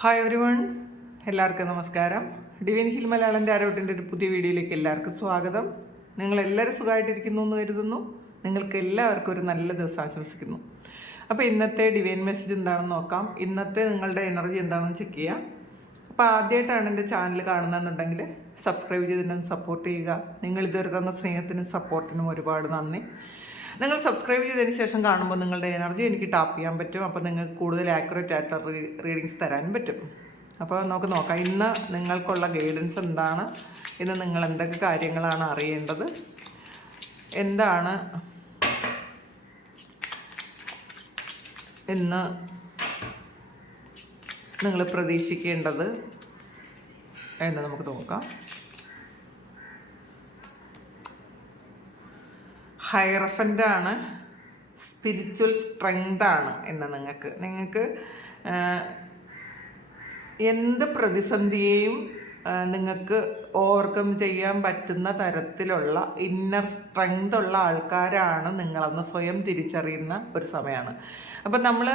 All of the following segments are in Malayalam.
ഹായ് എവരി വൺ, എല്ലാവർക്കും നമസ്കാരം. ഡിവൈൻ ഹിൽ മലയാളം ടാരോട്ടിൻ്റെ ഒരു പുതിയ വീഡിയോയിലേക്ക് എല്ലാവർക്കും സ്വാഗതം. നിങ്ങളെല്ലാവരും സുഖമായിട്ടിരിക്കുന്നു എന്ന് കരുതുന്നു. നിങ്ങൾക്ക് എല്ലാവർക്കും ഒരു നല്ല ദിവസം ആശംസിക്കുന്നു. അപ്പോൾ ഇന്നത്തെ ഡിവൈൻ മെസ്സേജ് എന്താണെന്ന് നോക്കാം. ഇന്നത്തെ നിങ്ങളുടെ എനർജി എന്താണെന്ന് ചെക്ക് ചെയ്യാം. അപ്പോൾ ആദ്യമായിട്ടാണ് എൻ്റെ ചാനൽ കാണുന്നതെന്നുണ്ടെങ്കിൽ സബ്സ്ക്രൈബ് ചെയ്തിട്ട് സപ്പോർട്ട് ചെയ്യുക. നിങ്ങൾ ഇതുവരെ തന്ന സ്നേഹത്തിനും സപ്പോർട്ടിനും ഒരുപാട് നന്ദി. നിങ്ങൾ സബ്സ്ക്രൈബ് ചെയ്തതിന് ശേഷം കാണുമ്പോൾ നിങ്ങളുടെ എനർജി എനിക്ക് ടാപ്പ് ചെയ്യാൻ പറ്റും. അപ്പോൾ നിങ്ങൾക്ക് കൂടുതൽ ആക്യുറേറ്റ് ആയിട്ടുള്ള റീഡിങ്സ് തരാനും പറ്റും. അപ്പോൾ നമുക്ക് നോക്കാം ഇന്ന് നിങ്ങൾക്കുള്ള ഗൈഡൻസ് എന്താണ്, ഇന്ന് നിങ്ങൾ എന്തൊക്കെ കാര്യങ്ങളാണ് അറിയേണ്ടത്, എന്താണ് ഇന്ന് നിങ്ങൾ പ്രതീക്ഷിക്കേണ്ടത് എന്ന് നമുക്ക് നോക്കാം. ഹൈറഫൻ്റ് ആണ്, സ്പിരിച്വൽ സ്ട്രെങ്ത് ആണ് എന്ന് നിങ്ങൾക്ക് എന്ത് പ്രതിസന്ധിയെയും നിങ്ങൾക്ക് ഓവർകം ചെയ്യാൻ പറ്റുന്ന തരത്തിലുള്ള ഇന്നർ സ്ട്രെങ്ത് ഉള്ള ആൾക്കാരാണ് നിങ്ങളെന്ന് സ്വയം തിരിച്ചറിയുന്ന ഒരു സമയമാണ്. അപ്പം നമ്മൾ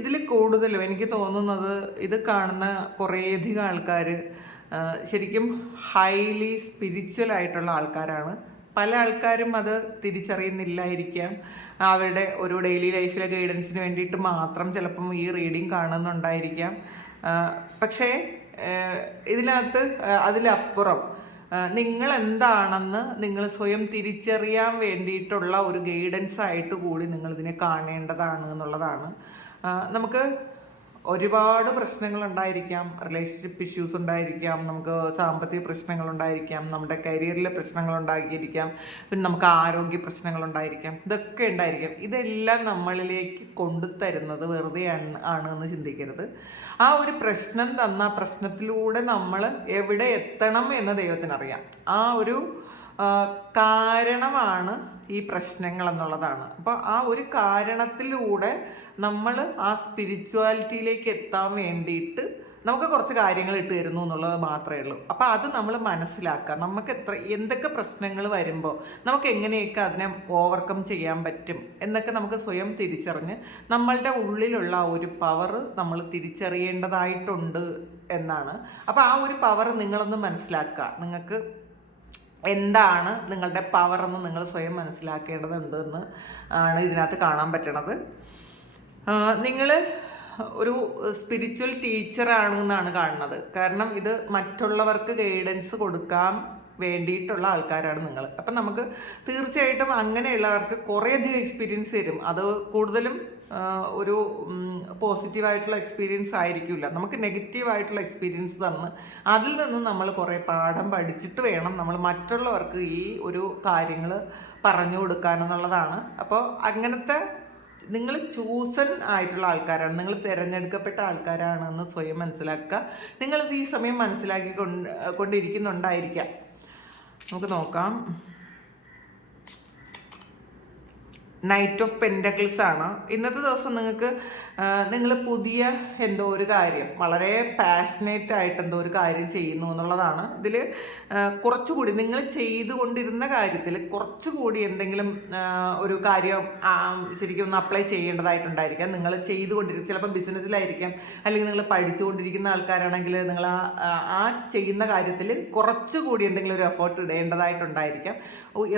ഇതിൽ കൂടുതലും എനിക്ക് തോന്നുന്നത് ഇത് കാണുന്ന കുറേയധികം ആൾക്കാർ ശരിക്കും ഹൈലി സ്പിരിച്വൽ ആയിട്ടുള്ള ആൾക്കാരാണ്. പല ആൾക്കാരും അത് തിരിച്ചറിയുന്നില്ലായിരിക്കാം. അവരുടെ ഒരു ഡെയിലി ലൈഫിലെ ഗൈഡൻസിന് വേണ്ടിയിട്ട് മാത്രം ചിലപ്പം ഈ റീഡിങ് കാണുന്നുണ്ടായിരിക്കാം. പക്ഷേ ഇതിനകത്ത് അതിലപ്പുറം നിങ്ങൾ എന്താണെന്ന് നിങ്ങൾ സ്വയം തിരിച്ചറിയാൻ വേണ്ടിയിട്ടുള്ള ഒരു ഗൈഡൻസ് ആയിട്ട് കൂടി നിങ്ങളിതിനെ കാണേണ്ടതാണ് എന്നുള്ളതാണ്. നമുക്ക് ഒരുപാട് പ്രശ്നങ്ങളുണ്ടായിരിക്കാം, റിലേഷൻഷിപ്പ് ഇഷ്യൂസ് ഉണ്ടായിരിക്കാം, നമുക്ക് സാമ്പത്തിക പ്രശ്നങ്ങളുണ്ടായിരിക്കാം, നമ്മുടെ കരിയറിലെ പ്രശ്നങ്ങളുണ്ടായിരിക്കാം, പിന്നെ നമുക്ക് ആരോഗ്യ പ്രശ്നങ്ങളുണ്ടായിരിക്കാം, ഇതൊക്കെ ഉണ്ടായിരിക്കാം. ഇതെല്ലാം നമ്മളിലേക്ക് കൊണ്ടുതരുന്നത് വെറുതെ ആണ് എന്ന് ചിന്തിക്കരുത്. ആ ഒരു പ്രശ്നം തന്ന പ്രശ്നത്തിലൂടെ നമ്മൾ എവിടെ എത്തണം എന്ന് ദൈവത്തിനറിയാം. ആ ഒരു കാരണമാണ് ഈ പ്രശ്നങ്ങൾ എന്നുള്ളതാണ്. അപ്പോൾ ആ ഒരു കാരണത്തിലൂടെ നമ്മൾ ആ സ്പിരിച്വാലിറ്റിയിലേക്ക് എത്താൻ വേണ്ടിയിട്ട് നമുക്ക് കുറച്ച് കാര്യങ്ങൾ ഇട്ട് തരുന്നു എന്നുള്ളത് മാത്രമേ ഉള്ളൂ. അപ്പോൾ അത് നമ്മൾ മനസ്സിലാക്കുക. നമുക്ക് എന്തൊക്കെ പ്രശ്നങ്ങൾ വരുമ്പോൾ നമുക്ക് എങ്ങനെയൊക്കെ അതിനെ ഓവർകം ചെയ്യാൻ പറ്റും എന്നൊക്കെ നമുക്ക് സ്വയം തിരിച്ചറിഞ്ഞ് നമ്മളുടെ ഉള്ളിലുള്ള ആ ഒരു പവർ നമ്മൾ തിരിച്ചറിയേണ്ടതായിട്ടുണ്ട് എന്നാണ്. അപ്പോൾ ആ ഒരു പവർ നിങ്ങളൊന്ന് മനസ്സിലാക്കുക. നിങ്ങൾക്ക് എന്താണ് നിങ്ങളുടെ പവർ എന്ന് നിങ്ങൾ സ്വയം മനസ്സിലാക്കേണ്ടതുണ്ട് എന്ന് ആണ് ഇതിനകത്ത് കാണാൻ പറ്റണത്. നിങ്ങൾ ഒരു സ്പിരിച്വൽ ടീച്ചറാണെന്നാണ് കാണുന്നത്. കാരണം ഇത് മറ്റുള്ളവർക്ക് ഗൈഡൻസ് കൊടുക്കാൻ വേണ്ടിയിട്ടുള്ള ആൾക്കാരാണ് നിങ്ങൾ. അപ്പം നമുക്ക് തീർച്ചയായിട്ടും അങ്ങനെയുള്ളവർക്ക് കുറേയധികം എക്സ്പീരിയൻസ് തരും. അത് കൂടുതലും ഒരു പോസിറ്റീവായിട്ടുള്ള എക്സ്പീരിയൻസ് ആയിരിക്കില്ല. നമുക്ക് നെഗറ്റീവായിട്ടുള്ള എക്സ്പീരിയൻസ് തന്ന് അതിൽ നിന്നും നമ്മൾ കുറേ പാഠം പഠിച്ചിട്ട് വേണം നമ്മൾ മറ്റുള്ളവർക്ക് ഈ ഒരു കാര്യങ്ങൾ പറഞ്ഞു കൊടുക്കാനെന്നുള്ളതാണ്. അപ്പോൾ അങ്ങനത്തെ നിങ്ങൾ ചൂസൺ ആയിട്ടുള്ള ആൾക്കാരാണ്, നിങ്ങൾ തിരഞ്ഞെടുക്കപ്പെട്ട ആൾക്കാരാണെന്ന് സ്വയം മനസ്സിലാക്കുക. നിങ്ങളിത് ഈ സമയം മനസ്സിലാക്കി കൊണ്ടിരിക്കുന്നുണ്ടായിരിക്കാം. നമുക്ക് നോക്കാം. നൈറ്റ് ഓഫ് പെൻഡക്കിൾസ് ആണ് ഇന്നത്തെ ദിവസം. നിങ്ങൾ പുതിയ എന്തോ ഒരു കാര്യം, വളരെ പാഷനേറ്റ് ആയിട്ട് എന്തോ ഒരു കാര്യം ചെയ്യുന്നു എന്നുള്ളതാണ്. ഇതിൽ കുറച്ചുകൂടി നിങ്ങൾ ചെയ്തുകൊണ്ടിരുന്ന കാര്യത്തിൽ കുറച്ചുകൂടി എന്തെങ്കിലും ഒരു കാര്യം ശരിക്കും ഒന്ന് അപ്ലൈ ചെയ്യേണ്ടതായിട്ടുണ്ടായിരിക്കാം. നിങ്ങൾ ചെയ്തുകൊണ്ടിരിക്കും, ചിലപ്പോൾ ബിസിനസ്സിലായിരിക്കാം, അല്ലെങ്കിൽ നിങ്ങൾ പഠിച്ചുകൊണ്ടിരിക്കുന്ന ആൾക്കാരാണെങ്കിൽ നിങ്ങൾ ആ ചെയ്യുന്ന കാര്യത്തിൽ കുറച്ചുകൂടി എന്തെങ്കിലും ഒരു എഫേർട്ട് ഇടേണ്ടതായിട്ടുണ്ടായിരിക്കാം.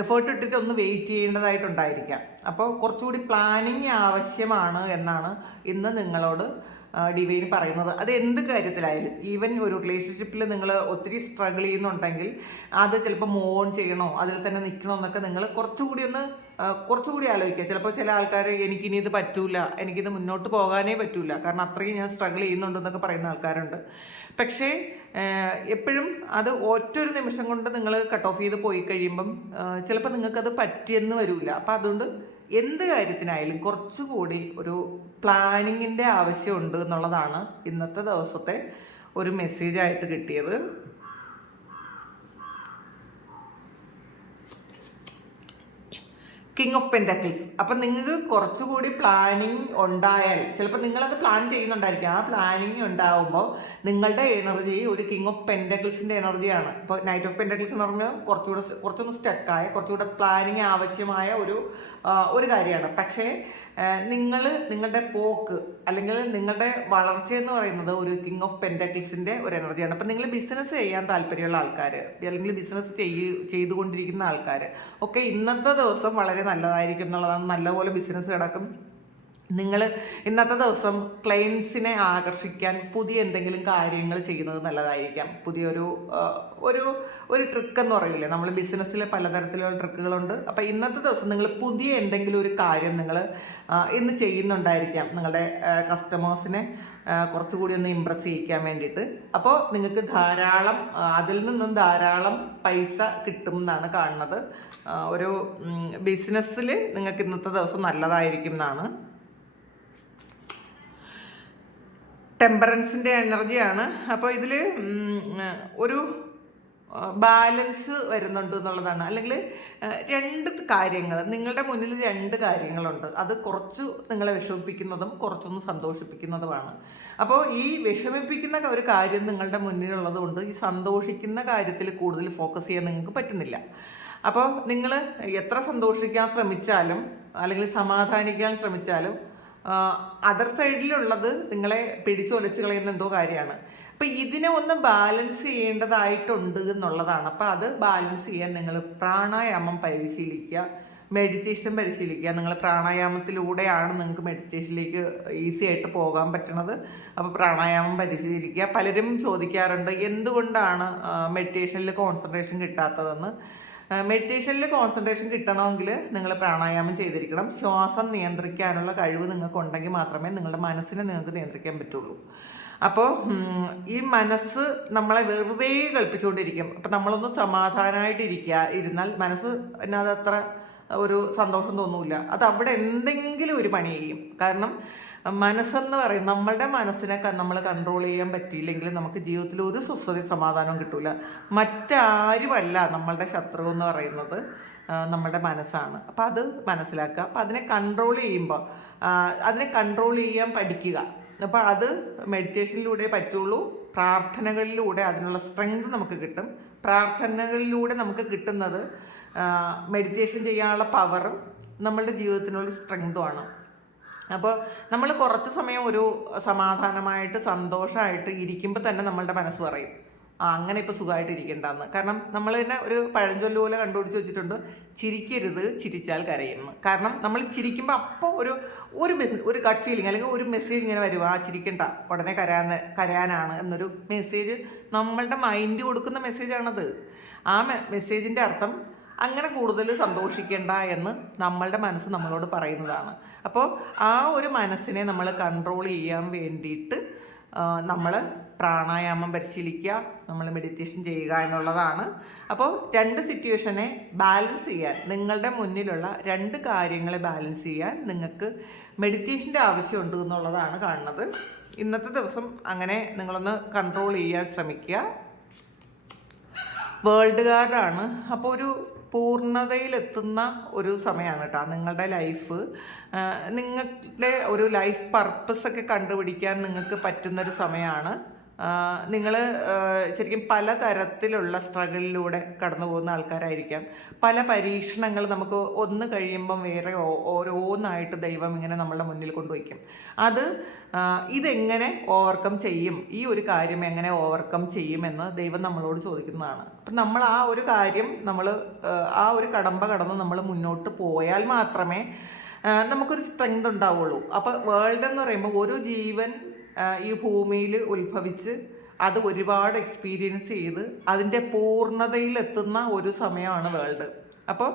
എഫേർട്ട് ഇട്ടിട്ട് ഒന്ന് വെയിറ്റ് ചെയ്യേണ്ടതായിട്ടുണ്ടായിരിക്കാം. അപ്പോൾ കുറച്ചുകൂടി പ്ലാനിങ് ആവശ്യമാണ് എന്നാണ് ഇന്ന് നിങ്ങളോട് ഡിവൈൻ പറയുന്നത്. അത് എന്ത് കാര്യത്തിലായാലും, ഈവൻ ഒരു റിലേഷൻഷിപ്പിൽ നിങ്ങൾ ഒത്തിരി സ്ട്രഗിൾ ചെയ്യുന്നുണ്ടെങ്കിൽ അത് ചിലപ്പോൾ മൂവ് ഓൺ ചെയ്യണോ അതിൽ തന്നെ നിൽക്കണോ എന്നൊക്കെ നിങ്ങൾ കുറച്ചുകൂടി ആലോചിക്കുക. ചിലപ്പോൾ ചില ആൾക്കാർ എനിക്കിനി ഇത് പറ്റൂല, എനിക്കിത് മുന്നോട്ട് പോകാനേ പറ്റൂല, കാരണം അത്രയും ഞാൻ സ്ട്രഗിൾ ചെയ്യുന്നുണ്ടെന്നൊക്കെ പറയുന്ന ആൾക്കാരുണ്ട്. പക്ഷേ എപ്പോഴും അത് ഒറ്റൊരു നിമിഷം കൊണ്ട് നിങ്ങൾ കട്ട് ഓഫ് ചെയ്ത് പോയി കഴിയുമ്പം ചിലപ്പോൾ നിങ്ങൾക്കത് പറ്റിയെന്ന് വരില്ല. അപ്പം അതുകൊണ്ട് എന്ത് കാര്യത്തിനായാലും കുറച്ചുകൂടി ഒരു പ്ലാനിങ്ങിൻ്റെ ആവശ്യമുണ്ട് എന്നുള്ളതാണ് ഇന്നത്തെ ദിവസത്തെ ഒരു മെസ്സേജായിട്ട് കിട്ടിയത്. King of pentacles. അപ്പം നിങ്ങൾക്ക് കുറച്ചുകൂടി പ്ലാനിങ് ഉണ്ടായാൽ, ചിലപ്പോൾ നിങ്ങളത് പ്ലാൻ ചെയ്യുന്നുണ്ടായിരിക്കും, ആ പ്ലാനിങ് ഉണ്ടാകുമ്പോൾ നിങ്ങളുടെ എനർജി ഒരു കിങ് ഓഫ് പെൻഡക്കിൾസിൻ്റെ എനർജിയാണ്. ഇപ്പോൾ നൈറ്റ് ഓഫ് പെൻഡക്കിൾസ് എന്ന് പറഞ്ഞാൽ കുറച്ചൊന്ന് സ്റ്റക്കായ, കുറച്ചുകൂടെ പ്ലാനിങ് ആവശ്യമായ ഒരു കാര്യമാണ്. പക്ഷേ നിങ്ങളുടെ പോക്ക് അല്ലെങ്കിൽ നിങ്ങളുടെ വളർച്ച എന്ന് പറയുന്നത് ഒരു കിങ് ഓഫ് പെൻറ്റാക്കിൾസിൻ്റെ ഒരു എനർജിയാണ്. അപ്പം നിങ്ങൾ ബിസിനസ് ചെയ്യാൻ താല്പര്യമുള്ള ആൾക്കാർ അല്ലെങ്കിൽ ബിസിനസ് ചെയ്തുകൊണ്ടിരിക്കുന്ന ആൾക്കാർ ഒക്കെ ഇന്നത്തെ ദിവസം വളരെ നല്ലതായിരിക്കും എന്നുള്ളതാണ്. നല്ലപോലെ ബിസിനസ് കിടക്കും. നിങ്ങൾ ഇന്നത്തെ ദിവസം ക്ലയൻസിനെ ആകർഷിക്കാൻ പുതിയ എന്തെങ്കിലും കാര്യങ്ങൾ ചെയ്യുന്നത് നല്ലതായിരിക്കാം. പുതിയൊരു ഒരു ട്രിക്ക് എന്ന് പറയില്ലേ, നമ്മൾ ബിസിനസ്സിൽ പലതരത്തിലുള്ള ട്രിക്കുകളുണ്ട്. അപ്പോൾ ഇന്നത്തെ ദിവസം നിങ്ങൾ പുതിയ എന്തെങ്കിലും ഒരു കാര്യം നിങ്ങൾ ഇന്ന് ചെയ്യുന്നുണ്ടായിരിക്കാം, നിങ്ങളുടെ കസ്റ്റമേഴ്സിനെ കുറച്ചുകൂടി ഒന്ന് ഇമ്പ്രസ് ചെയ്യിക്കാൻ വേണ്ടിയിട്ട്. അപ്പോൾ നിങ്ങൾക്ക് ധാരാളം അതിൽ നിന്നും ധാരാളം പൈസ കിട്ടും എന്നാണ് കാണുന്നത്. ഒരു ബിസിനസ്സിൽ നിങ്ങൾക്ക് ഇന്നത്തെ ദിവസം നല്ലതായിരിക്കും എന്നാണ്. ടെമ്പറൻസിൻ്റെ എനർജിയാണ്. അപ്പോൾ ഇതിൽ ഒരു ബാലൻസ് വരുന്നുണ്ട് എന്നുള്ളതാണ്. അല്ലെങ്കിൽ രണ്ട് കാര്യങ്ങൾ, നിങ്ങളുടെ മുന്നിൽ രണ്ട് കാര്യങ്ങളുണ്ട്. അത് കുറച്ച് നിങ്ങളെ വിഷമിപ്പിക്കുന്നതും കുറച്ചൊന്ന് സന്തോഷിപ്പിക്കുന്നതുമാണ്. അപ്പോൾ ഈ വിഷമിപ്പിക്കുന്ന ഒരു കാര്യം നിങ്ങളുടെ മുന്നിലുള്ളത് കൊണ്ട് ഈ സന്തോഷിക്കുന്ന കാര്യത്തിൽ കൂടുതൽ ഫോക്കസ് ചെയ്യാൻ നിങ്ങൾക്ക് പറ്റുന്നില്ല. അപ്പോൾ നിങ്ങൾ എത്ര സന്തോഷിക്കാൻ ശ്രമിച്ചാലും അല്ലെങ്കിൽ സമാധാനിക്കാൻ ശ്രമിച്ചാലും അതർ സൈഡിലുള്ളത് നിങ്ങളെ പിടിച്ചൊലച്ച് കളയുന്ന എന്തോ കാര്യമാണ്. അപ്പം ഇതിനെ ഒന്ന് ബാലൻസ് ചെയ്യേണ്ടതായിട്ടുണ്ട് എന്നുള്ളതാണ്. അപ്പം അത് ബാലൻസ് ചെയ്യാൻ നിങ്ങൾ പ്രാണായാമം പരിശീലിക്കുക, മെഡിറ്റേഷൻ പരിശീലിക്കുക. നിങ്ങൾ പ്രാണായാമത്തിലൂടെയാണ് നിങ്ങൾക്ക് മെഡിറ്റേഷനിലേക്ക് ഈസി ആയിട്ട് പോകാൻ പറ്റുന്നത്. അപ്പോൾ പ്രാണായാമം പരിശീലിക്കുക. പലരും ചോദിക്കാറുണ്ട് എന്തുകൊണ്ടാണ് മെഡിറ്റേഷനിൽ കോൺസെൻട്രേഷൻ കിട്ടാത്തതെന്ന്. മെഡിറ്റേഷനിൽ കോൺസെൻട്രേഷൻ കിട്ടണമെങ്കിൽ നിങ്ങൾ പ്രാണായാമം ചെയ്തിരിക്കണം. ശ്വാസം നിയന്ത്രിക്കാനുള്ള കഴിവ് നിങ്ങൾക്കുണ്ടെങ്കിൽ മാത്രമേ നിങ്ങളുടെ മനസ്സിനെ നിങ്ങൾക്ക് നിയന്ത്രിക്കാൻ പറ്റുള്ളൂ. അപ്പോൾ ഈ മനസ്സ് നമ്മളെ വെറുതെ കളിപ്പിച്ചുകൊണ്ടിരിക്കും. അപ്പം നമ്മളൊന്ന് ഇരുന്നാൽ മനസ്സ് അതിനകത്ത് അത്ര ഒരു സന്തോഷം തോന്നില്ല. അത് അവിടെ എന്തെങ്കിലും ഒരു പണി ചെയ്യും. കാരണം മനസ്സെന്ന് പറയും, നമ്മളുടെ മനസ്സിനെ നമ്മൾ കൺട്രോൾ ചെയ്യാൻ പറ്റിയില്ലെങ്കിൽ നമുക്ക് ജീവിതത്തിൽ ഒരു സ്വസ്ഥത സമാധാനവും കിട്ടില്ല. മറ്റാരുമല്ല നമ്മളുടെ ശത്രു എന്ന് പറയുന്നത് നമ്മളുടെ മനസ്സാണ്. അപ്പം അത് മനസ്സിലാക്കുക. അപ്പം അതിനെ കൺട്രോൾ ചെയ്യാൻ പഠിക്കുക. അപ്പോൾ അത് മെഡിറ്റേഷനിലൂടെ പറ്റുള്ളൂ. പ്രാർത്ഥനകളിലൂടെ അതിനുള്ള സ്ട്രെങ്ത് നമുക്ക് കിട്ടും. പ്രാർത്ഥനകളിലൂടെ നമുക്ക് കിട്ടുന്നത് മെഡിറ്റേഷൻ ചെയ്യാനുള്ള പവറും നമ്മളുടെ ജീവിതത്തിനുള്ള സ്ട്രെങ്തുമാണ്. അപ്പോൾ നമ്മൾ കുറച്ച് സമയം ഒരു സമാധാനമായിട്ട് സന്തോഷമായിട്ട് ഇരിക്കുമ്പോൾ തന്നെ നമ്മളുടെ മനസ്സ് പറയും അങ്ങനെ ഇപ്പോൾ സുഖമായിട്ട് ഇരിക്കേണ്ടെന്ന്. കാരണം നമ്മൾ തന്നെ ഒരു പഴഞ്ചൊല്ല് പോലെ കണ്ടുപിടിച്ച് വെച്ചിട്ടുണ്ട്, ചിരിക്കരുത് ചിരിച്ചാൽ കരയുന്നു. കാരണം നമ്മൾ ചിരിക്കുമ്പോൾ അപ്പോൾ ഒരു ഗട്ട് ഫീലിംഗ് അല്ലെങ്കിൽ ഒരു മെസ്സേജ് ഇങ്ങനെ വരും, ചിരിക്കണ്ട ഉടനെ കരയാനാണ് എന്നൊരു മെസ്സേജ് നമ്മളുടെ മൈൻഡ് കൊടുക്കുന്ന മെസ്സേജാണത്. ആ മെസ്സേജിൻ്റെ അർത്ഥം അങ്ങനെ കൂടുതൽ സന്തോഷിക്കേണ്ട എന്ന് നമ്മളുടെ മനസ്സ് നമ്മളോട് പറയുന്നതാണ്. അപ്പോൾ ആ ഒരു മനസ്സിനെ നമ്മൾ കൺട്രോൾ ചെയ്യാൻ വേണ്ടിയിട്ട് നമ്മൾ പ്രാണായാമം പരിശീലിക്കുക, നമ്മൾ മെഡിറ്റേഷൻ ചെയ്യുക എന്നുള്ളതാണ്. അപ്പോൾ രണ്ട് സിറ്റുവേഷനെ ബാലൻസ് ചെയ്യാൻ, നിങ്ങളുടെ മുന്നിലുള്ള രണ്ട് കാര്യങ്ങളെ ബാലൻസ് ചെയ്യാൻ നിങ്ങൾക്ക് മെഡിറ്റേഷൻ്റെ ആവശ്യമുണ്ട് എന്നുള്ളതാണ് കാണുന്നത്. ഇന്നത്തെ ദിവസം അങ്ങനെ നിങ്ങളൊന്ന് കൺട്രോൾ ചെയ്യാൻ ശ്രമിക്കുക. വേൾഡ് കാർഡാണ്. അപ്പോൾ ഒരു പൂർണ്ണതയിലെത്തുന്ന ഒരു സമയമാണ് കേട്ടോ നിങ്ങളുടെ ലൈഫ്. നിങ്ങളുടെ ഒരു ലൈഫ് പർപ്പസൊക്കെ കണ്ടുപിടിക്കാൻ നിങ്ങൾക്ക് പറ്റുന്നൊരു സമയമാണ്. നിങ്ങൾ ശരിക്കും പലതരത്തിലുള്ള സ്ട്രഗിളിലൂടെ കടന്നു പോകുന്ന ആൾക്കാരായിരിക്കാം. പല പരീക്ഷണങ്ങൾ നമുക്ക് ഒന്ന് കഴിയുമ്പം വേറെ ഓരോന്നായിട്ട് ദൈവം ഇങ്ങനെ നമ്മളുടെ മുന്നിൽ കൊണ്ടുവയ്ക്കും. ഇതെങ്ങനെ ഓവർകം ചെയ്യും, ഈ ഒരു കാര്യം എങ്ങനെ ഓവർകം ചെയ്യുമെന്ന് ദൈവം നമ്മളോട് ചോദിക്കുന്നതാണ്. അപ്പം നമ്മൾ ആ ഒരു കാര്യം ആ ഒരു കടമ്പ കടന്ന് നമ്മൾ മുന്നോട്ട് പോയാൽ മാത്രമേ നമുക്കൊരു സ്ട്രെങ്ത് ഉണ്ടാവുള്ളൂ. അപ്പോൾ വേൾഡ് എന്ന് പറയുമ്പോൾ ഒരു ജീവൻ ഈ ഭൂമിയിൽ ഉത്ഭവിച്ച് അത് ഒരുപാട് എക്സ്പീരിയൻസ് ചെയ്ത് അതിൻ്റെ പൂർണ്ണതയിലെത്തുന്ന ഒരു സമയമാണ് വേൾഡ്. അപ്പോൾ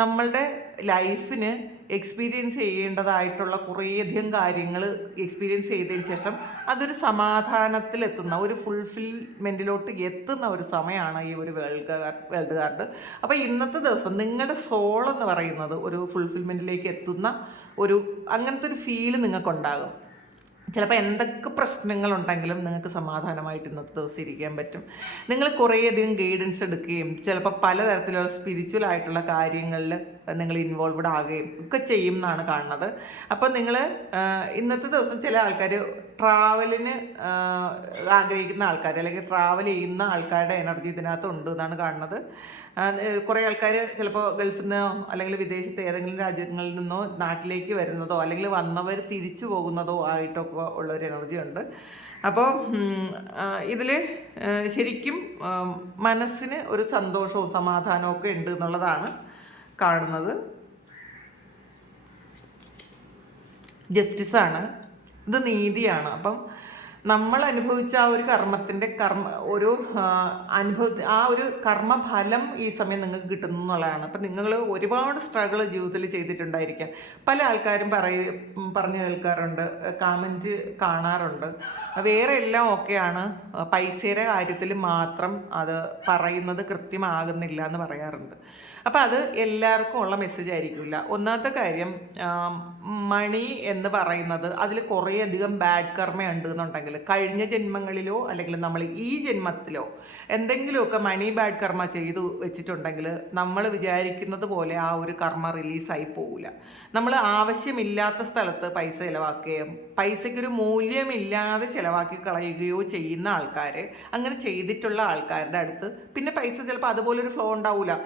നമ്മളുടെ ലൈഫിന് എക്സ്പീരിയൻസ് ചെയ്യേണ്ടതായിട്ടുള്ള കുറേയധികം കാര്യങ്ങൾ എക്സ്പീരിയൻസ് ചെയ്തതിന് ശേഷം അതൊരു സമാധാനത്തിലെത്തുന്ന ഒരു ഫുൾഫിൽമെൻറ്റിലോട്ട് എത്തുന്ന ഒരു സമയമാണ് ഈ ഒരു വേൾഡ് കാർഡ്. അപ്പോൾ ഇന്നത്തെ ദിവസം നിങ്ങളുടെ സോൾ എന്ന് പറയുന്നത് ഒരു ഫുൾഫിൽമെൻറ്റിലേക്ക് എത്തുന്ന അങ്ങനത്തെ ഒരു ഫീല് നിങ്ങൾക്കുണ്ടാകും. ചിലപ്പോൾ എന്തൊക്കെ പ്രശ്നങ്ങളുണ്ടെങ്കിലും നിങ്ങൾക്ക് സമാധാനമായിട്ട് ഇന്നത്തെ ദിവസം ഇരിക്കാൻ പറ്റും. നിങ്ങൾ കുറേയധികം ഗൈഡൻസ് എടുക്കുകയും ചിലപ്പോൾ പലതരത്തിലുള്ള സ്പിരിച്വൽ ആയിട്ടുള്ള കാര്യങ്ങളിൽ നിങ്ങൾ ഇൻവോൾവ്ഡ് ആകുകയും ഒക്കെ ചെയ്യും എന്നാണ് കാണുന്നത്. അപ്പോൾ നിങ്ങൾ ഇന്നത്തെ ദിവസം ചില ആൾക്കാർ ട്രാവലിന് ആഗ്രഹിക്കുന്ന ആൾക്കാർ അല്ലെങ്കിൽ ട്രാവൽ ചെയ്യുന്ന ആൾക്കാരുടെ എനർജി ഇതിനകത്ത് ഉണ്ട് എന്നാണ് കാണുന്നത്. കുറേ ആൾക്കാർ ചിലപ്പോൾ ഗൾഫിൽ നിന്നോ അല്ലെങ്കിൽ വിദേശത്തെ ഏതെങ്കിലും രാജ്യങ്ങളിൽ നിന്നോ നാട്ടിലേക്ക് വരുന്നതോ അല്ലെങ്കിൽ വന്നവർ തിരിച്ചു പോകുന്നതോ ആയിട്ടൊക്കെ ഉള്ളൊരു എനർജി ഉണ്ട്. അപ്പോൾ ഇതിൽ ശരിക്കും മനസ്സിന് ഒരു സന്തോഷവും സമാധാനവും ഒക്കെ ഉണ്ട് എന്നുള്ളതാണ് കാണുന്നത്. ജസ്റ്റിസാണ്, ഇത് നീതിയാണ്. അപ്പം നമ്മൾ അനുഭവിച്ച ആ ഒരു കർമ്മത്തിൻ്റെ ഒരു ആ ഒരു കർമ്മഫലം ഈ സമയം നിങ്ങൾക്ക് കിട്ടുന്നു എന്നുള്ളതാണ്. അപ്പം നിങ്ങൾ ഒരുപാട് സ്ട്രഗിൾ ജീവിതത്തിൽ ചെയ്തിട്ടുണ്ടായിരിക്കാം. പല ആൾക്കാരും പറഞ്ഞു കേൾക്കാറുണ്ട്, കമൻറ്റ് കാണാറുണ്ട്, വേറെ എല്ലാം ഓക്കെയാണ്, പൈസയുടെ കാര്യത്തിൽ മാത്രം അത് പറയുന്നത് കൃത്യമാകുന്നില്ല എന്ന് പറയാറുണ്ട്. അപ്പം അത് എല്ലാവർക്കും ഉള്ള മെസ്സേജ് ആയിരിക്കില്ല. ഒന്നാമത്തെ കാര്യം, മണി എന്ന് പറയുന്നത് അതിൽ കുറേയധികം ബാഡ് കർമ്മ ഉണ്ട് എന്നുണ്ടെങ്കിൽ കഴിഞ്ഞ ജന്മങ്ങളിലോ അല്ലെങ്കിൽ നമ്മൾ ഈ ജന്മത്തിലോ എന്തെങ്കിലുമൊക്കെ മണി ബാഡ് കർമ്മ ചെയ്തു വെച്ചിട്ടുണ്ടെങ്കിൽ നമ്മൾ വിചാരിക്കുന്നത് പോലെ ആ ഒരു കർമ്മ റിലീസായി പോവില്ല. നമ്മൾ ആവശ്യമില്ലാത്ത സ്ഥലത്ത് പൈസ ചിലവാക്കുകയും പൈസയ്ക്കൊരു മൂല്യമില്ലാതെ ചിലവാക്കി കളയുകയോ ചെയ്യുന്ന ആൾക്കാർ, അങ്ങനെ ചെയ്തിട്ടുള്ള ആൾക്കാരുടെ അടുത്ത് പിന്നെ പൈസ ചിലപ്പോൾ അതുപോലൊരു ഫ്ലോ ഉണ്ടാവില്ല.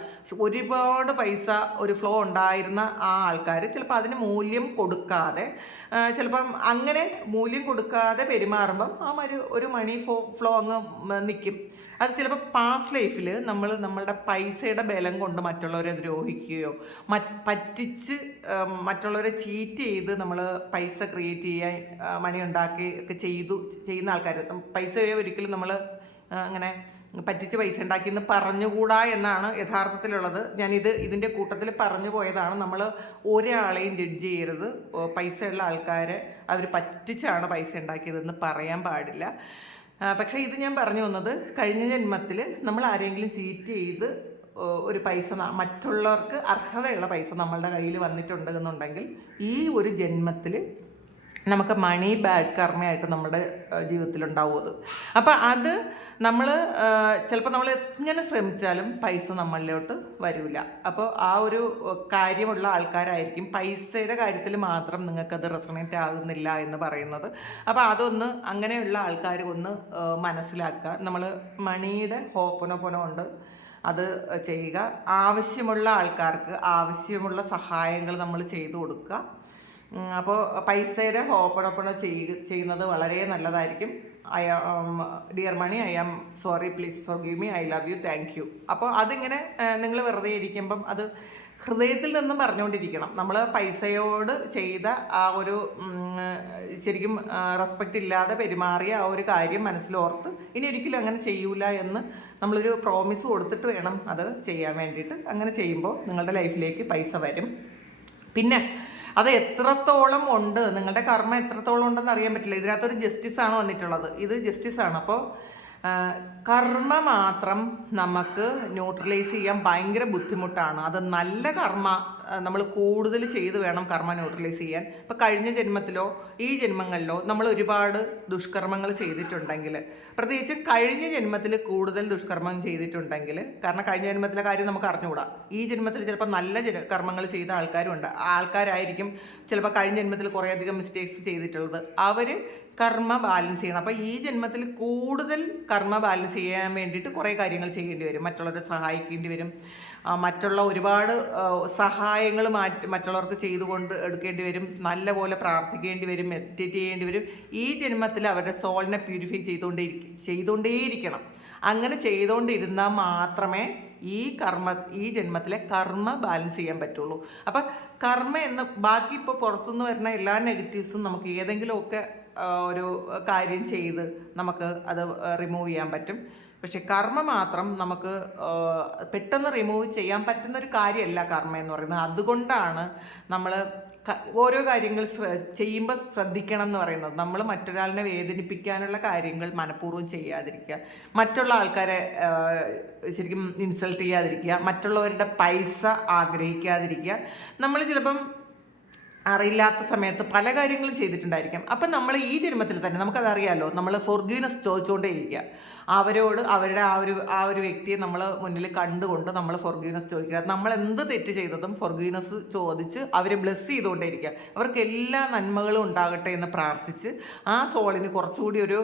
ഒരുപാട് പൈസ ഒരു ഫ്ലോ ഉണ്ടായിരുന്ന ആ ആൾക്കാർ ചിലപ്പോൾ അതിന് മൂല്യം കൊടുക്കാതെ, ചിലപ്പം അങ്ങനെ മൂല്യം കൊടുക്കാതെ പെരുമാറുമ്പം ആ ഒരു മണി ഫ്ലോ അങ്ങ് നിൽക്കും. അത് ചിലപ്പോൾ പാസ്റ്റ് ലൈഫിൽ നമ്മളുടെ പൈസയുടെ ബലം കൊണ്ട് മറ്റുള്ളവരെ ദ്രോഹിക്കുകയോ പറ്റിച്ച് മറ്റുള്ളവരെ ചീറ്റ് ചെയ്ത് നമ്മൾ പൈസ ക്രിയേറ്റ് ചെയ്യാൻ മണി ഉണ്ടാക്കി ഒക്കെ ചെയ്യുന്ന ആൾക്കാർ, പൈസയെ ഒരിക്കലും നമ്മൾ അങ്ങനെ പറ്റിച്ച് പൈസ ഉണ്ടാക്കിയെന്ന് പറഞ്ഞുകൂടാ എന്നാണ് യഥാർത്ഥത്തിലുള്ളത്. ഇതിൻ്റെ കൂട്ടത്തിൽ പറഞ്ഞു പോയതാണ്. നമ്മൾ ഒരാളെയും ജഡ്ജ് ചെയ്യരുത്. പൈസയുള്ള ആൾക്കാരെ അവർ പറ്റിച്ചാണ് പൈസ ഉണ്ടാക്കിയതെന്ന് പറയാൻ പാടില്ല. പക്ഷേ ഇത് ഞാൻ പറഞ്ഞു വന്നത്, കഴിഞ്ഞ ജന്മത്തിൽ നമ്മൾ ആരെങ്കിലും ചീറ്റ് ചെയ്ത് ഒരു പൈസ, മറ്റുള്ളവർക്ക് അർഹതയുള്ള പൈസ നമ്മളുടെ കയ്യിൽ വന്നിട്ടുണ്ട് എന്നുണ്ടെങ്കിൽ ഈ ഒരു ജന്മത്തിൽ നമുക്ക് മണി ബാഡ് കർമ്മയായിട്ട് നമ്മുടെ ജീവിതത്തിലുണ്ടാവും അത്. അപ്പം അത് നമ്മൾ ചിലപ്പോൾ നമ്മൾ എങ്ങനെ ശ്രമിച്ചാലും പൈസ നമ്മളിലോട്ട് വരില്ല. അപ്പോൾ ആ ഒരു കാര്യമുള്ള ആൾക്കാരായിരിക്കും പൈസയുടെ കാര്യത്തിൽ മാത്രം നിങ്ങൾക്കത് റെസണേറ്റ് ആകുന്നില്ല എന്ന് പറയുന്നത്. അപ്പോൾ അതൊന്ന് അങ്ങനെയുള്ള ആൾക്കാർ ഒന്ന് മനസ്സിലാക്കുക. നമ്മൾ മണിയുടെ ഹോപ്പനൊപ്പനം ഉണ്ട്, അത് ചെയ്യുക. ആവശ്യമുള്ള ആൾക്കാർക്ക് ആവശ്യമുള്ള സഹായങ്ങൾ നമ്മൾ ചെയ്തു കൊടുക്കുക. അപ്പോൾ പൈസയുടെ ഹോപ്പണൊപ്പണ ചെയ്യുന്നത് വളരെ നല്ലതായിരിക്കും. Dear money, I am sorry, please forgive me, I love you, thank you. അപ്പോൾ അതിങ്ങനെ നിങ്ങൾ വെറുതെ ഇരിക്കുമ്പം അത് ഹൃദയത്തിൽ നിന്നും പറഞ്ഞുകൊണ്ടിരിക്കണം. നമ്മൾ പൈസയോട് ചെയ്ത ആ ഒരു ശരിക്കും റെസ്പെക്റ്റ് ഇല്ലാതെ പെരുമാറിയ ആ ഒരു കാര്യം മനസ്സിലോർത്ത് ഇനി ഒരിക്കലും അങ്ങനെ ചെയ്യൂല എന്ന് നമ്മളൊരു പ്രോമിസ് കൊടുത്തിട്ട് വേണം അത് ചെയ്യാൻ വേണ്ടിയിട്ട്. അങ്ങനെ ചെയ്യുമ്പോൾ നിങ്ങളുടെ ലൈഫിലേക്ക് പൈസ വരും. പിന്നെ അത് എത്രത്തോളം ഉണ്ട്, നിങ്ങളുടെ കർമ്മ എത്രത്തോളം ഉണ്ടെന്ന് അറിയാൻ പറ്റില്ല. ഇതിനകത്തൊരു ജസ്റ്റിസാണ് വന്നിട്ടുള്ളത്. ഇത് ജസ്റ്റിസാണ്. അപ്പോൾ കർമ്മ മാത്രം നമുക്ക് ന്യൂട്രലൈസ് ചെയ്യാൻ ഭയങ്കര ബുദ്ധിമുട്ടാണ്. അത് നല്ല കർമ്മ നമ്മൾ കൂടുതൽ ചെയ്ത് വേണം കർമ്മ ന്യൂട്രലൈസ് ചെയ്യാൻ. ഇപ്പം കഴിഞ്ഞ ജന്മത്തിലോ ഈ ജന്മങ്ങളിലോ നമ്മൾ ഒരുപാട് ദുഷ്കർമ്മങ്ങൾ ചെയ്തിട്ടുണ്ടെങ്കിൽ, പ്രത്യേകിച്ച് കഴിഞ്ഞ ജന്മത്തിൽ കൂടുതൽ ദുഷ്കർമ്മം ചെയ്തിട്ടുണ്ടെങ്കിൽ, കാരണം കഴിഞ്ഞ ജന്മത്തിലെ കാര്യം നമുക്ക് അറിഞ്ഞുകൂടാ, ഈ ജന്മത്തിൽ ചിലപ്പോൾ നല്ല കർമ്മങ്ങൾ ചെയ്ത ആൾക്കാരായിരിക്കും ചിലപ്പോൾ കഴിഞ്ഞ ജന്മത്തിൽ കുറേയധികം മിസ്റ്റേക്സ് ചെയ്തിട്ടുള്ളത്. അവർ കർമ്മ ബാലൻസ് ചെയ്യണം. അപ്പോൾ ഈ ജന്മത്തിൽ കൂടുതൽ കർമ്മ ബാലൻസ് ചെയ്യാൻ വേണ്ടിയിട്ട് കുറേ കാര്യങ്ങൾ ചെയ്യേണ്ടി വരും. മറ്റുള്ളവരെ സഹായിക്കേണ്ടി വരും, മറ്റുള്ള ഒരുപാട് സഹായങ്ങൾ മറ്റുള്ളവർക്ക് ചെയ്തുകൊണ്ട് എടുക്കേണ്ടി വരും, നല്ലപോലെ പ്രാർത്ഥിക്കേണ്ടി വരും, മെഡിറ്റേറ്റ് ചെയ്യേണ്ടി വരും. ഈ ജന്മത്തിൽ അവരുടെ സോളിനെ പ്യൂരിഫൈ ചെയ്തുകൊണ്ടേയിരിക്കണം. അങ്ങനെ ചെയ്തുകൊണ്ടിരുന്നാൽ മാത്രമേ ഈ ജന്മത്തിലെ കർമ്മ ബാലൻസ് ചെയ്യാൻ പറ്റുള്ളൂ. അപ്പം കർമ്മ എന്ന് ബാക്കി ഇപ്പോൾ പുറത്തുനിന്ന് വരുന്ന എല്ലാ നെഗറ്റീവ്സും നമുക്ക് ഏതെങ്കിലുമൊക്കെ ഒരു കാര്യം ചെയ്ത് നമുക്ക് അത് റിമൂവ് ചെയ്യാൻ പറ്റും. പക്ഷെ കർമ്മ മാത്രം നമുക്ക് പെട്ടെന്ന് റിമൂവ് ചെയ്യാൻ പറ്റുന്നൊരു കാര്യമല്ല കർമ്മ എന്ന് പറയുന്നത്. അതുകൊണ്ടാണ് നമ്മൾ ഓരോ കാര്യങ്ങൾ ചെയ്യുമ്പോൾ ശ്രദ്ധിക്കണം എന്ന് പറയുന്നത്. നമ്മൾ മറ്റൊരാളിനെ വേദനിപ്പിക്കാനുള്ള കാര്യങ്ങൾ മനഃപൂർവ്വം ചെയ്യാതിരിക്കുക, മറ്റുള്ള ആൾക്കാരെ ശരിക്കും ഇൻസൾട്ട് ചെയ്യാതിരിക്കുക, മറ്റുള്ളവരുടെ പൈസ ആഗ്രഹിക്കാതിരിക്കുക. നമ്മൾ ചിലപ്പം അറിയില്ലാത്ത സമയത്ത് പല കാര്യങ്ങളും ചെയ്തിട്ടുണ്ടായിരിക്കാം. അപ്പം നമ്മൾ ഈ ജന്മത്തിൽ തന്നെ നമുക്കതറിയാമല്ലോ, നമ്മൾ ഫോർഗീവ്നെസ് ചോദിച്ചുകൊണ്ടേ ഇരിക്കുക. അവരോട് അവരുടെ ആ ഒരു വ്യക്തിയെ നമ്മൾ മുന്നിൽ കണ്ടുകൊണ്ട് നമ്മൾ ഫോർഗീവ്നെസ് ചോദിക്കുക. നമ്മൾ എന്ത് തെറ്റ് ചെയ്തതും ഫോർഗീവ്നെസ് ചോദിച്ച് അവരെ ബ്ലെസ് ചെയ്തുകൊണ്ടേ ഇരിക്കുക. അവർക്ക് എല്ലാ നന്മകളും ഉണ്ടാകട്ടെ എന്ന് പ്രാർത്ഥിച്ച് ആ സോളിന് കുറച്ചുകൂടി ഒരു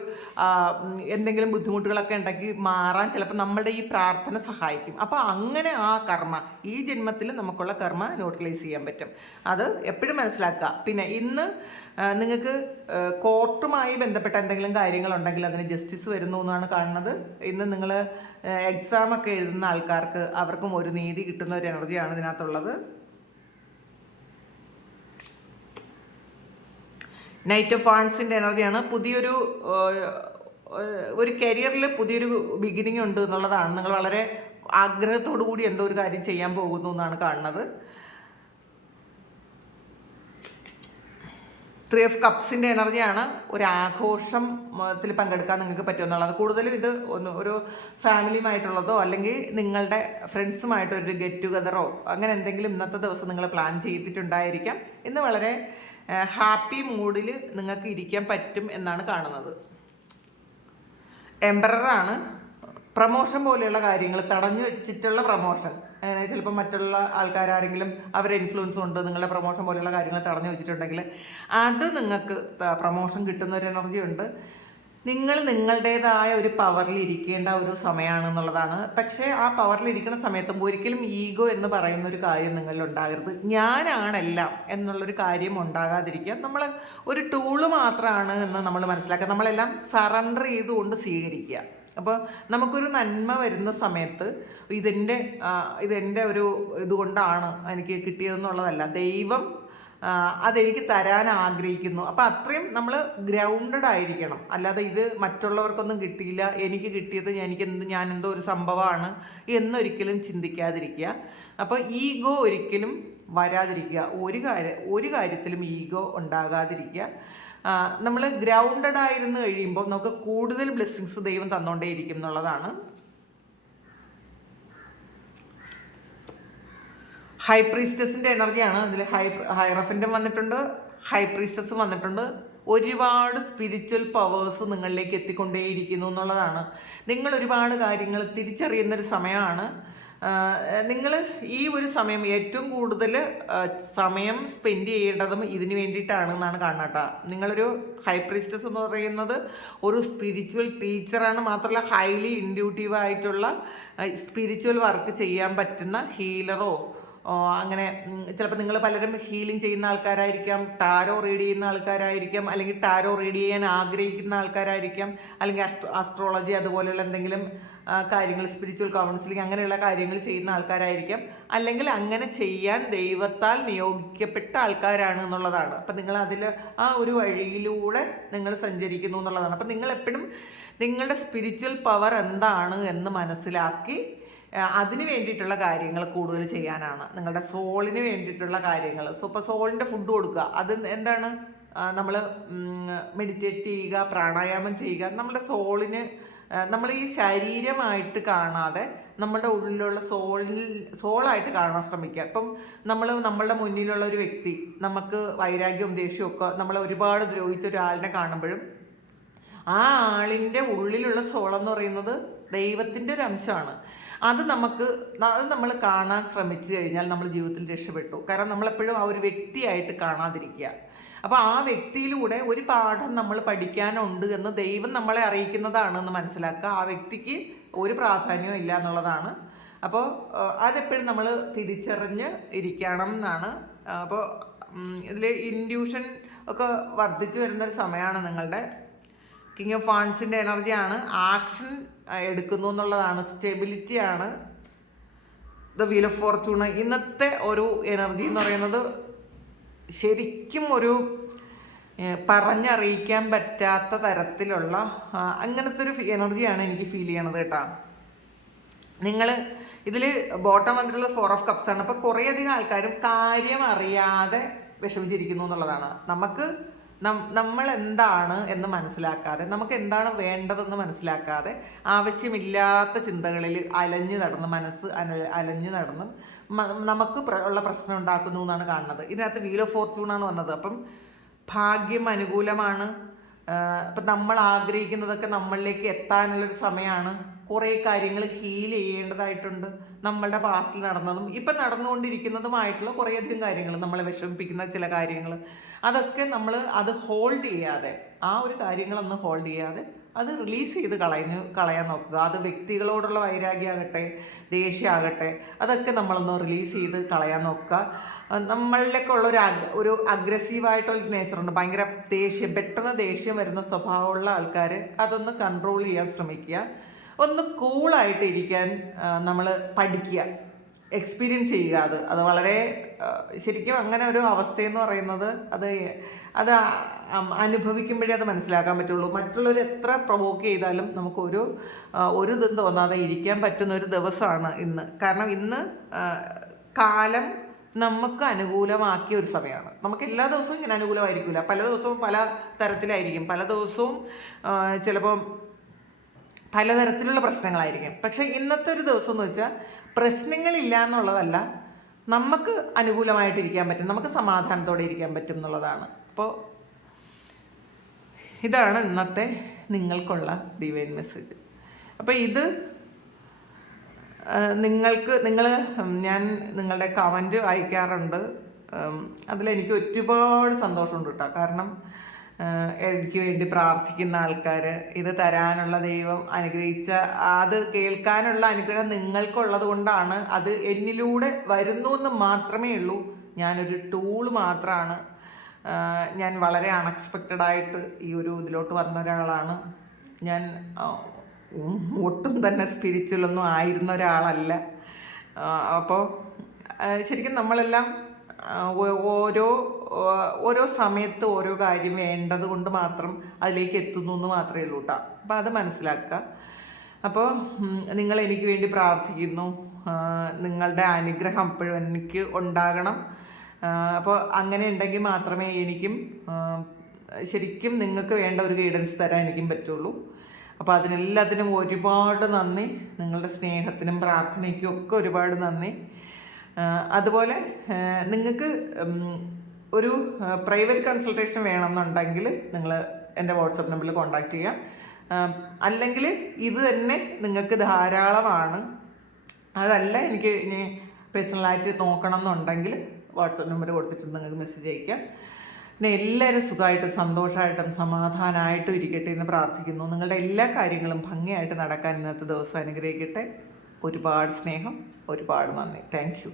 എന്തെങ്കിലും ബുദ്ധിമുട്ടുകളൊക്കെ ഉണ്ടാക്കി മാറാൻ ചിലപ്പോൾ നമ്മളുടെ ഈ പ്രാർത്ഥന സഹായിക്കും. അപ്പോൾ അങ്ങനെ ആ കർമ്മ ഈ ജന്മത്തിൽ നമുക്കുള്ള കർമ്മ ന്യൂട്രലൈസ് ചെയ്യാൻ പറ്റും. അത് എപ്പോഴും മനസ്സിലാക്കുക. പിന്നെ ഇന്ന് നിങ്ങൾക്ക് കോർട്ടുമായി ബന്ധപ്പെട്ട എന്തെങ്കിലും കാര്യങ്ങളുണ്ടെങ്കിൽ അതിന് ജസ്റ്റിസ് വരുന്നു എന്നാണ് കാണുന്നത്. ഇന്ന് നിങ്ങൾ എക്സാമൊക്കെ എഴുതുന്ന ആൾക്കാർക്ക് അവർക്കും ഒരു നീതി കിട്ടുന്ന ഒരു എനർജിയാണ് ഇതിനകത്തുള്ളത്. നൈറ്റ് ഓഫ് വാൺസിൻ്റെ എനർജിയാണ്. പുതിയൊരു കരിയറിൽ പുതിയൊരു ബിഗിനിങ് ഉണ്ട് എന്നുള്ളതാണ്. നിങ്ങൾ വളരെ ആഗ്രഹത്തോടു കൂടി എന്തോ ഒരു കാര്യം ചെയ്യാൻ പോകുന്നു എന്നാണ് കാണുന്നത്. 3 ഓഫ് കപ്സിൻ്റെ എനർജിയാണ്. ഒരു ആഘോഷത്തിൽ പങ്കെടുക്കാൻ നിങ്ങൾക്ക് പറ്റുമെന്നുള്ളത്. കൂടുതലും ഇത് ഒരു ഫാമിലിയുമായിട്ടുള്ളതോ അല്ലെങ്കിൽ നിങ്ങളുടെ ഫ്രണ്ട്സുമായിട്ടൊരു ഗെറ്റ് ടുഗദറോ അങ്ങനെ എന്തെങ്കിലും ഇന്നത്തെ ദിവസം നിങ്ങൾ പ്ലാൻ ചെയ്തിട്ടുണ്ടായിരിക്കാം. ഇന്ന് വളരെ ഹാപ്പി മൂഡിൽ നിങ്ങൾക്ക് ഇരിക്കാൻ പറ്റും എന്നാണ് കാണുന്നത്. എംപററാണ്. പ്രമോഷൻ പോലെയുള്ള കാര്യങ്ങൾ തടഞ്ഞു വെച്ചിട്ടുള്ള പ്രമോഷൻ, അങ്ങനെ ചിലപ്പോൾ മറ്റുള്ള ആൾക്കാരെങ്കിലും അവരുടെ ഇൻഫ്ലുവൻസ് കൊണ്ട് നിങ്ങളുടെ പ്രമോഷൻ പോലെയുള്ള കാര്യങ്ങൾ തടഞ്ഞു വെച്ചിട്ടുണ്ടെങ്കിൽ അത് നിങ്ങൾക്ക് പ്രമോഷൻ കിട്ടുന്ന ഒരു എനർജി ഉണ്ട്. നിങ്ങൾ നിങ്ങളുടേതായ ഒരു പവറിൽ ഇരിക്കേണ്ട ഒരു സമയമാണെന്നുള്ളതാണ്. പക്ഷേ ആ പവറിൽ ഇരിക്കുന്ന സമയത്തും ഒരിക്കലും ഈഗോ എന്ന് പറയുന്ന ഒരു കാര്യം നിങ്ങളിൽ ഉണ്ടാകരുത്. ഞാനാണെല്ലാം എന്നുള്ളൊരു കാര്യം ഉണ്ടാകാതിരിക്കുക. നമ്മൾ ഒരു ടൂള് മാത്രമാണ് എന്ന് നമ്മൾ മനസ്സിലാക്കുക. നമ്മളെല്ലാം സറണ്ടർ ചെയ്തുകൊണ്ട് സ്വീകരിക്കുക. അപ്പോൾ നമുക്കൊരു നന്മ വരുന്ന സമയത്ത് ഇതെൻ്റെ ഒരു ഇതുകൊണ്ടാണ് എനിക്ക് കിട്ടിയതെന്നുള്ളതല്ല, ദൈവം അതെനിക്ക് തരാൻ ആഗ്രഹിക്കുന്നു. അപ്പോൾ അത്രയും നമ്മൾ ഗ്രൗണ്ടഡ് ആയിരിക്കണം. അല്ലാതെ ഇത് മറ്റുള്ളവർക്കൊന്നും കിട്ടിയില്ല, എനിക്ക് കിട്ടിയത് ഞാൻ എന്തോ ഒരു സംഭവമാണ് എന്നൊരിക്കലും ചിന്തിക്കാതിരിക്കുക. അപ്പോൾ ഈഗോ ഒരിക്കലും വരാതിരിക്കുക. ഒരു കാര്യത്തിലും ഈഗോ ഉണ്ടാകാതിരിക്കുക. നമ്മൾ ഗ്രൗണ്ടഡ് ആയിരുന്നു കഴിയുമ്പോൾ നമുക്ക് കൂടുതൽ ബ്ലെസ്സിങ്സ് ദൈവം തന്നുകൊണ്ടേയിരിക്കും എന്നുള്ളതാണ്. ഹൈ പ്രീസ്റ്റസിൻ്റെ എനർജിയാണ്. അതിൽ ഹൈറഫൻറ്റും വന്നിട്ടുണ്ട്, ഹൈ പ്രീസ്റ്റസും വന്നിട്ടുണ്ട്. ഒരുപാട് സ്പിരിച്വൽ പവേഴ്സ് നിങ്ങളിലേക്ക് എത്തിക്കൊണ്ടേയിരിക്കുന്നു എന്നുള്ളതാണ്. നിങ്ങൾ ഒരുപാട് കാര്യങ്ങൾ തിരിച്ചറിയുന്നൊരു സമയമാണ്. നിങ്ങൾ ഈ ഒരു സമയം ഏറ്റവും കൂടുതൽ സമയം സ്പെൻഡ് ചെയ്യേണ്ടതും ഇതിന് വേണ്ടിയിട്ടാണെന്നാണ് കാണാട്ടോ. നിങ്ങളൊരു ഹൈ പ്രീസ്റ്റസ് എന്ന് പറയുന്നത് ഒരു സ്പിരിച്വൽ ടീച്ചറാണ്. മാത്രമല്ല ഹൈലി ഇൻഡ്യൂട്ടീവ് ആയിട്ടുള്ള സ്പിരിച്വൽ വർക്ക് ചെയ്യാൻ പറ്റുന്ന ഹീലറോ അങ്ങനെ ചിലപ്പോൾ നിങ്ങൾ പലരും ഹീലിംഗ് ചെയ്യുന്ന ആൾക്കാരായിരിക്കാം, ടാരോ റീഡ് ചെയ്യുന്ന ആൾക്കാരായിരിക്കാം, അല്ലെങ്കിൽ ടാരോ റീഡ് ചെയ്യാൻ ആഗ്രഹിക്കുന്ന ആൾക്കാരായിരിക്കാം, അല്ലെങ്കിൽ അസ്ട്രോളജി അതുപോലെയുള്ള എന്തെങ്കിലും കാര്യങ്ങൾ, സ്പിരിച്വൽ കൗൺസിലിംഗ് അങ്ങനെയുള്ള കാര്യങ്ങൾ ചെയ്യുന്ന ആൾക്കാരായിരിക്കാം, അല്ലെങ്കിൽ അങ്ങനെ ചെയ്യാൻ ദൈവത്താൽ നിയോഗിക്കപ്പെട്ട ആൾക്കാരാണ് എന്നുള്ളതാണ്. അപ്പം നിങ്ങൾ അതിൽ ആ ഒരു വഴിയിലൂടെ നിങ്ങൾ സഞ്ചരിക്കുന്നു എന്നുള്ളതാണ്. അപ്പം നിങ്ങൾ എപ്പോഴും നിങ്ങളുടെ സ്പിരിച്വൽ പവർ എന്താണ് എന്ന് മനസ്സിലാക്കി അതിന് വേണ്ടിയിട്ടുള്ള കാര്യങ്ങൾ കൂടുതൽ ചെയ്യാനാണ്. നിങ്ങളുടെ സോളിന് വേണ്ടിയിട്ടുള്ള കാര്യങ്ങൾ. ഇപ്പോൾ സോളിൻ്റെ ഫുഡ് കൊടുക്കുക. അത് എന്താണ്? നമ്മൾ മെഡിറ്റേറ്റ് ചെയ്യുക, പ്രാണായാമം ചെയ്യുക. നമ്മുടെ സോളിന് നമ്മൾ ഈ ശരീരമായിട്ട് കാണാതെ നമ്മളുടെ ഉള്ളിലുള്ള സോളായിട്ട് കാണാൻ ശ്രമിക്കുക. ഇപ്പം നമ്മളുടെ മുന്നിലുള്ള ഒരു വ്യക്തി നമുക്ക് വൈരാഗ്യവും ദേഷ്യവും ഒക്കെ നമ്മളെ ഒരുപാട് ദ്രോഹിച്ച ഒരാളിനെ കാണുമ്പോഴും ആ ആളിൻ്റെ ഉള്ളിലുള്ള സോളെന്ന് പറയുന്നത് ദൈവത്തിൻ്റെ ഒരു അംശമാണ്. അത് നമ്മൾ കാണാൻ ശ്രമിച്ചു കഴിഞ്ഞാൽ നമ്മൾ ജീവിതത്തിൽ രക്ഷപ്പെട്ടു. കാരണം നമ്മളെപ്പോഴും ആ ഒരു വ്യക്തിയായിട്ട് കാണാതിരിക്കുക. അപ്പോൾ ആ വ്യക്തിയിലൂടെ ഒരു പാഠം നമ്മൾ പഠിക്കാനുണ്ട് എന്ന് ദൈവം നമ്മളെ അറിയിക്കുന്നതാണെന്ന് മനസ്സിലാക്കുക. ആ വ്യക്തിക്ക് ഒരു പ്രാധാന്യവും ഇല്ല എന്നുള്ളതാണ്. അപ്പോൾ അതെപ്പോഴും നമ്മൾ തിരിച്ചറിഞ്ഞ് ഇരിക്കണം എന്നാണ്. അപ്പോൾ ഇതിൽ ഇൻഡ്യൂഷൻ ഒക്കെ വർദ്ധിച്ചു വരുന്നൊരു സമയമാണ് നിങ്ങളുടെ. കിങ് ഓഫ് വാൺസിൻ്റെ എനർജിയാണ്. ആക്ഷൻ എടുക്കുന്നു എന്നുള്ളതാണ്. സ്റ്റെബിലിറ്റിയാണ്. The wheel of fortune. ഇന്നത്തെ ഒരു എനർജി എന്ന് പറയുന്നത് ശരിക്കും ഒരു പറഞ്ഞറിയിക്കാൻ പറ്റാത്ത തരത്തിലുള്ള അങ്ങനത്തെ ഒരു എനർജിയാണ് എനിക്ക് ഫീൽ ചെയ്യണത് കേട്ടോ. നിങ്ങൾ ഇതിൽ ബോട്ടം വന്നിട്ടുള്ള 4 ഓഫ് കപ്സ് ആണ്. അപ്പോൾ കുറേയധികം ആൾക്കാരും കാര്യം അറിയാതെ വിഷമിച്ചിരിക്കുന്നു എന്നുള്ളതാണ്. നമുക്ക് നമ്മൾ എന്താണ് എന്ന് മനസ്സിലാക്കാതെ, നമുക്ക് എന്താണ് വേണ്ടതെന്ന് മനസ്സിലാക്കാതെ, ആവശ്യമില്ലാത്ത ചിന്തകളിൽ അലഞ്ഞു നടന്ന് മനസ്സ് അലഞ്ഞു നടന്ന് നമുക്ക് ഉള്ള പ്രശ്നം ഉണ്ടാക്കുന്നു എന്നാണ് കാണുന്നത്. ഇതിനകത്ത് വീൽ ഓഫ് ഫോർച്യൂണാണ് വന്നത്. അപ്പം ഭാഗ്യം അനുകൂലമാണ്. ഇപ്പം നമ്മൾ ആഗ്രഹിക്കുന്നതൊക്കെ നമ്മളിലേക്ക് എത്താനുള്ളൊരു സമയമാണ്. കുറേ കാര്യങ്ങൾ ഹീൽ ചെയ്യേണ്ടതായിട്ടുണ്ട്. നമ്മളുടെ പാസ്റ്റിൽ നടന്നതും ഇപ്പം നടന്നുകൊണ്ടിരിക്കുന്നതുമായിട്ടുള്ള കുറേയധികം കാര്യങ്ങൾ, നമ്മളെ വിഷമിപ്പിക്കുന്ന ചില കാര്യങ്ങൾ, അതൊക്കെ നമ്മൾ അത് ഹോൾഡ് ചെയ്യാതെ, ആ ഒരു കാര്യങ്ങളൊന്നും ഹോൾഡ് ചെയ്യാതെ അത് റിലീസ് ചെയ്ത് കളയാൻ നോക്കുക. അത് വ്യക്തികളോടുള്ള വൈരാഗ്യമാകട്ടെ, ദേഷ്യമാകട്ടെ, അതൊക്കെ നമ്മളൊന്ന് റിലീസ് ചെയ്ത് കളയാൻ നോക്കുക. നമ്മളിലേക്ക് ഉള്ള ഒരു അഗ്രസീവായിട്ടുള്ള നേച്ചറുണ്ട്, ഭയങ്കര ദേഷ്യം, പെട്ടെന്ന് ദേഷ്യം വരുന്ന സ്വഭാവമുള്ള ആൾക്കാർ അതൊന്ന് കൺട്രോൾ ചെയ്യാൻ ശ്രമിക്കുക. ഒന്ന് കൂളായിട്ട് ഇരിക്കാൻ നമ്മൾ പഠിക്കുക, എക്സ്പീരിയൻസ് ചെയ്യുക. അത് വളരെ ശരിക്കും അങ്ങനെ ഒരു അവസ്ഥയെന്ന് പറയുന്നത് അത് അനുഭവിക്കുമ്പോഴേ അത് മനസ്സിലാക്കാൻ പറ്റുള്ളൂ. മറ്റുള്ളവർ എത്ര പ്രൊവോക്ക് ചെയ്താലും നമുക്കൊരു ഇതും തോന്നാതെ ഇരിക്കാൻ പറ്റുന്ന ഒരു ദിവസമാണ് ഇന്ന്. കാരണം ഇന്ന് കാലം നമുക്ക് അനുകൂലമാക്കിയ ഒരു സമയമാണ്. നമുക്ക് എല്ലാ ദിവസവും ഇങ്ങനെ അനുകൂലമായിരിക്കില്ല, പല ദിവസവും പല തരത്തിലായിരിക്കും, പല ദിവസവും ചിലപ്പോൾ പലതരത്തിലുള്ള പ്രശ്നങ്ങളായിരിക്കും. പക്ഷേ ഇന്നത്തെ ഒരു ദിവസം എന്ന് വെച്ചാൽ പ്രശ്നങ്ങളില്ല എന്നുള്ളതല്ല, നമുക്ക് അനുകൂലമായിട്ടിരിക്കാൻ പറ്റും, നമുക്ക് സമാധാനത്തോടെ ഇരിക്കാൻ പറ്റും എന്നുള്ളതാണ്. അപ്പോൾ ഇതാണ് ഇന്നത്തെ നിങ്ങൾക്കുള്ള ഡിവൈൻ മെസ്സേജ്. അപ്പോൾ ഇത് ഞാൻ നിങ്ങളുടെ കമൻറ്റ് വായിക്കാറുണ്ട്. അതിലെനിക്ക് ഒരുപാട് സന്തോഷമുണ്ട് കേട്ടോ. കാരണം എനിക്ക് വേണ്ടി പ്രാർത്ഥിക്കുന്ന ആൾക്കാർ, ഇത് തരാനുള്ള ദൈവം അനുഗ്രഹിച്ച, അത് കേൾക്കാനുള്ള അനുഗ്രഹം നിങ്ങൾക്കുള്ളത് കൊണ്ടാണ്. അത് എന്നിലൂടെ വരുന്നു എന്ന് മാത്രമേ ഉള്ളൂ. ഞാനൊരു ടൂൾ മാത്രമാണ്. ഞാൻ വളരെ അൺഎക്സ്പെക്റ്റഡായിട്ട് ഈ ഒരു ഇതിലോട്ട് വന്ന ഒരാളാണ്. ഞാൻ ഒട്ടും തന്നെ സ്പിരിച്വലൊന്നും ആയിരുന്ന ഒരാളല്ല. അപ്പോൾ ശരിക്കും നമ്മളെല്ലാം ഓരോ സമയത്ത് ഓരോ കാര്യം വേണ്ടത് കൊണ്ട് മാത്രം അതിലേക്ക് എത്തുന്നു എന്ന് മാത്രമേ ഉള്ളൂ കേട്ടോ. അപ്പോൾ അത് മനസ്സിലാക്കുക. അപ്പോൾ നിങ്ങൾ എനിക്ക് വേണ്ടി പ്രാർത്ഥിക്കുന്നു. നിങ്ങളുടെ അനുഗ്രഹം അപ്പോഴും എനിക്ക് ഉണ്ടാകണം. അപ്പോൾ അങ്ങനെ ഉണ്ടെങ്കിൽ മാത്രമേ എനിക്കും ശരിക്കും നിങ്ങൾക്ക് വേണ്ട ഒരു ഗൈഡൻസ് തരാൻ എനിക്കും പറ്റുള്ളൂ. അപ്പോൾ അതിനെല്ലാത്തിനും ഒരുപാട് നന്ദി. നിങ്ങളുടെ സ്നേഹത്തിനും പ്രാർത്ഥനയ്ക്കും ഒക്കെ ഒരുപാട് നന്ദി. അതുപോലെ നിങ്ങൾക്ക് ഒരു പ്രൈവറ്റ് കൺസൾട്ടേഷൻ വേണമെന്നുണ്ടെങ്കിൽ നിങ്ങൾ എൻ്റെ വാട്സപ്പ് നമ്പറിൽ കോൺടാക്റ്റ് ചെയ്യാം. അല്ലെങ്കിൽ ഇത് തന്നെ നിങ്ങൾക്ക് ധാരാളമാണ്. അതല്ല എനിക്ക് ഇനി പേഴ്സണലായിട്ട് നോക്കണം എന്നുണ്ടെങ്കിൽ വാട്സപ്പ് നമ്പർ കൊടുത്തിട്ട് നിങ്ങൾക്ക് മെസ്സേജ് അയക്കാം. പിന്നെ എല്ലാവരും സുഖമായിട്ടും സന്തോഷമായിട്ടും സമാധാനമായിട്ടും ഇരിക്കട്ടെ എന്ന് പ്രാർത്ഥിക്കുന്നു. നിങ്ങളുടെ എല്ലാ കാര്യങ്ങളും ഭംഗിയായിട്ട് നടക്കാൻ ഇന്നത്തെ ദിവസം അനുഗ്രഹിക്കട്ടെ. ഒരുപാട് സ്നേഹം, ഒരുപാട് നന്ദി. Thank you.